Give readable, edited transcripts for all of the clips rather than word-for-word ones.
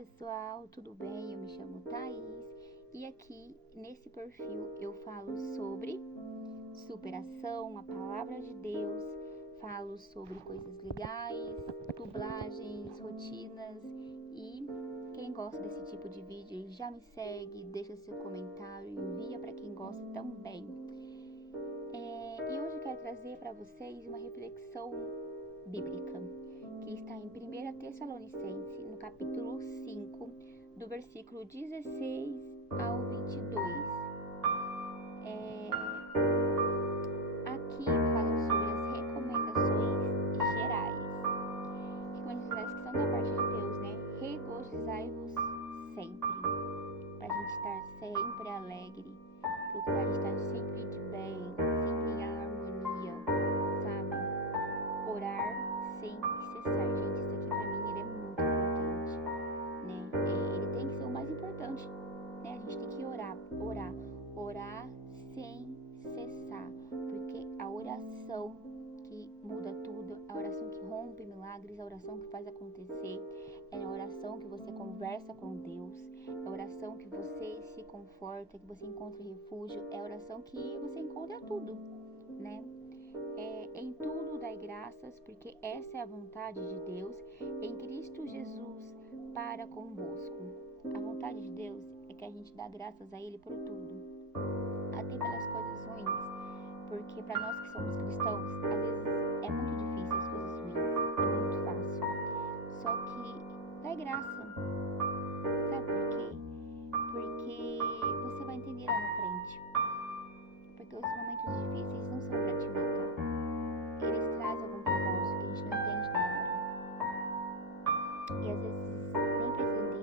pessoal, tudo bem? Eu me chamo Thaís e aqui nesse perfil eu falo sobre superação, a palavra de Deus, falo sobre coisas legais, dublagens, rotinas e quem gosta desse tipo de vídeo já me segue, deixa seu comentário, envia para quem gosta também. E hoje eu quero trazer para vocês uma reflexão bíblica que está em 1 Tessalonicenses, no capítulo 5, do versículo 16 ao 22. Aqui fala sobre as recomendações gerais. Recomendações gerais que são da parte de Deus, né? Regozijai-vos sempre. Para a gente estar sempre alegre, procurar estar sempre de bem, sempre em harmonia, sabe? Orar sem cessar, gente, isso aqui pra mim ele é muito importante, né? Ele tem que ser o mais importante, né? A gente tem que orar sem cessar, porque a oração que muda tudo, a oração que rompe milagres, a oração que faz acontecer, é a oração que você conversa com Deus, é a oração que você se conforta, que você encontra refúgio, é a oração que você encontra tudo, né? Em tudo dai graças, porque essa é a vontade de Deus em Cristo Jesus para convosco. A vontade de Deus é que a gente dá graças a Ele por tudo, até pelas coisas ruins, porque para nós que somos cristãos, às vezes é muito difícil as coisas ruins, é muito fácil, só que dai graça, sabe por quê? Porque você vai entender lá na frente, porque os momentos difíceis não são para te matar. Eles trazem algum propósito que a gente não entende na hora. E às vezes nem precisa entender.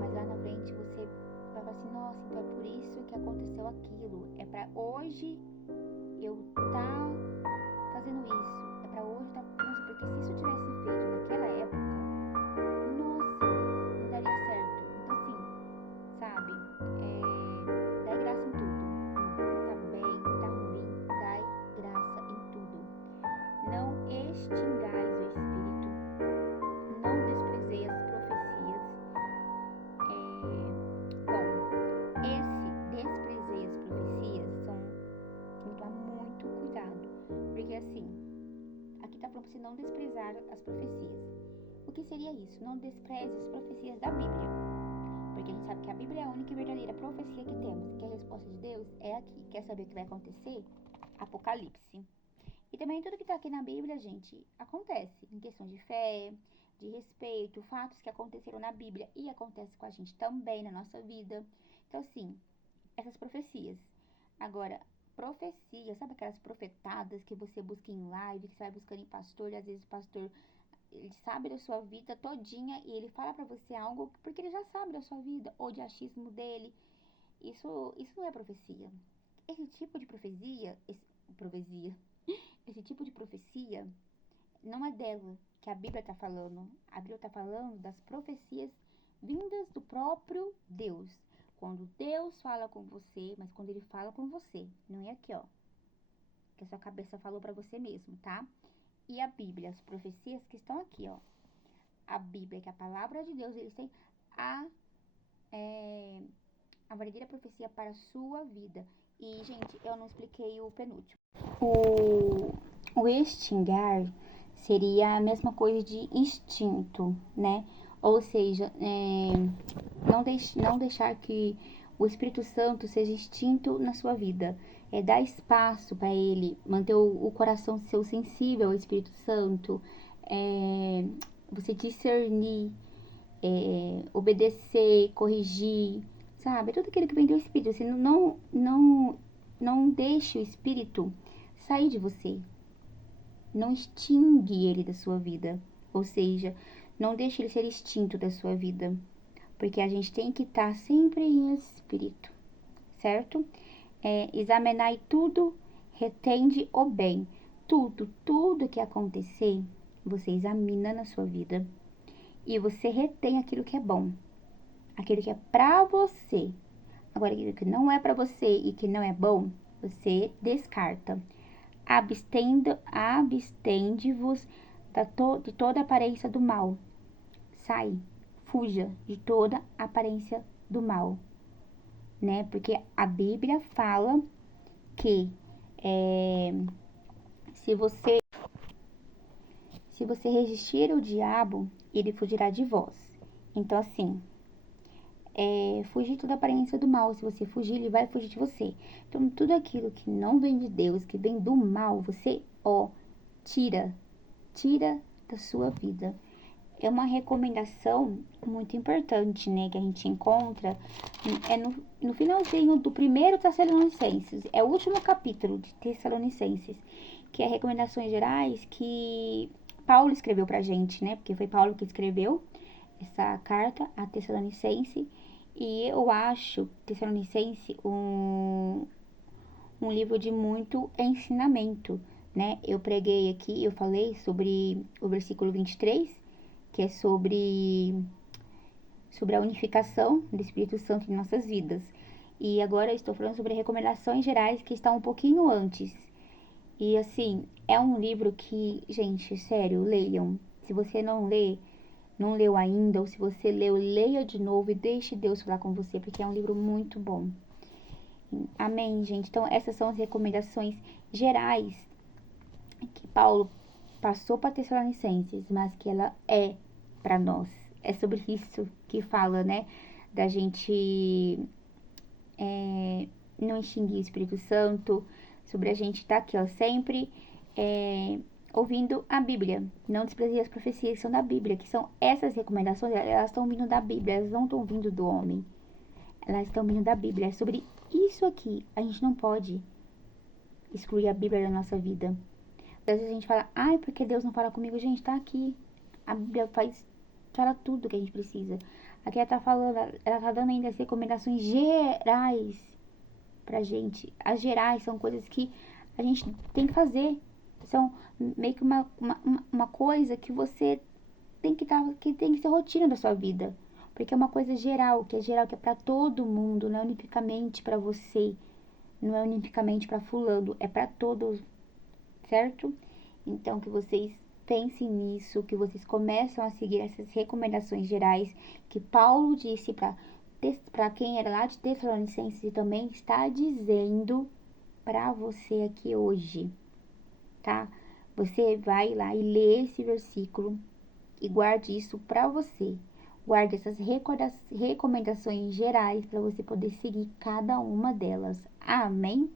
Mas lá na frente você vai falar assim, nossa, então é por isso que aconteceu aquilo. É pra hoje eu tá fazendo isso. É pra hoje tá... Nossa, porque se isso tivesse feito naquela época, nossa, não daria certo. Então assim, sabe? Dai graça em tudo. Tá bem, tá ruim, dai graça em tudo. Não extingais o espírito, não desprezei as profecias. Esse desprezei as profecias tem que tomar muito cuidado, porque assim, aqui tá falando pra você não desprezar as profecias. O que seria isso? Não despreze as profecias da Bíblia, porque a gente sabe que a Bíblia é a única e verdadeira profecia que temos, que a resposta de Deus é aqui. Quer saber o que vai acontecer? Apocalipse. E também tudo que está aqui na Bíblia, gente, acontece em questão de fé, de respeito, fatos que aconteceram na Bíblia e acontece com a gente também na nossa vida. Então, assim, essas profecias. Agora, profecia, sabe aquelas profetadas que você busca em live, que você vai buscando em pastor, e às vezes o pastor, ele sabe da sua vida todinha e ele fala pra você algo porque ele já sabe da sua vida, ou de achismo dele. Isso não é profecia. Esse tipo de esse tipo de profecia não é dela que a Bíblia está falando. A Bíblia está falando das profecias vindas do próprio Deus. Quando Deus fala com você, mas quando Ele fala com você, não é aqui, ó, que a sua cabeça falou para você mesmo, tá? E a Bíblia, as profecias que estão aqui, ó. A Bíblia, que é a palavra de Deus, eles têm a verdadeira profecia para a sua vida. E, gente, eu não expliquei o penúltimo. O extingar seria a mesma coisa de instinto, né? Ou seja, não deixar que o Espírito Santo seja extinto na sua vida. Dar espaço para ele, manter o coração seu sensível ao Espírito Santo, você discernir, obedecer, corrigir, sabe? Tudo aquilo que vem do Espírito. Você não deixe o Espírito sair de você. Não extingue ele da sua vida. Ou seja, não deixe ele ser extinto da sua vida. Porque a gente tem que estar sempre em espírito, certo? Examinai tudo, retende o bem. Tudo que acontecer, você examina na sua vida. E você retém aquilo que é bom. Aquilo que é pra você. Agora, aquilo que não é pra você e que não é bom, você descarta. Abstende-vos de toda aparência do mal, fuja de toda aparência do mal, né? Porque a Bíblia fala que se você resistir ao diabo, ele fugirá de vós. Então, assim, fugir toda aparência do mal. Se você fugir, ele vai fugir de você. Então, tudo aquilo que não vem de Deus, que vem do mal, você, tira da sua vida. É uma recomendação muito importante, né, que a gente encontra no finalzinho do 1 Tessalonicenses. É o último capítulo de Tessalonicenses, que é recomendações gerais que Paulo escreveu pra gente, né, porque foi Paulo que escreveu essa carta a Tessalonicense. E eu acho Tessalonicense um livro de muito ensinamento, né? Eu preguei aqui, eu falei sobre o versículo 23, que é sobre a unificação do Espírito Santo em nossas vidas. E agora eu estou falando sobre recomendações gerais, que está um pouquinho antes. E assim, é um livro que, gente, sério, leiam. Se você não leu ainda, ou se você leu, leia de novo e deixe Deus falar com você, porque é um livro muito bom. Amém, gente? Então, essas são as recomendações gerais que Paulo passou para Tessalonicenses, mas que ela é para nós. É sobre isso que fala, né? Da gente não extinguir o Espírito Santo, sobre a gente estar aqui, sempre ouvindo a Bíblia. Não desprezei as profecias que são da Bíblia, que são essas recomendações, elas estão vindo da Bíblia, elas não estão vindo do homem. Elas estão vindo da Bíblia. É sobre isso aqui. A gente não pode excluir a Bíblia da nossa vida. Às vezes a gente fala, porque Deus não fala comigo? Gente, tá aqui. A Bíblia fala tudo que a gente precisa. Aqui ela tá falando, ela tá dando ainda as recomendações gerais pra gente. As gerais são coisas que a gente tem que fazer. São meio que uma coisa que você tem que ser rotina da sua vida. Porque é uma coisa geral, que é pra todo mundo, não é unicamente pra você, não é unicamente pra fulano, é pra todos, certo? Então, que vocês pensem nisso, que vocês começam a seguir essas recomendações gerais que Paulo disse para quem era lá de Tessalonicenses e também está dizendo para você aqui hoje, tá? Você vai lá e lê esse versículo e guarde isso para você. Guarde essas recomendações gerais para você poder seguir cada uma delas. Amém?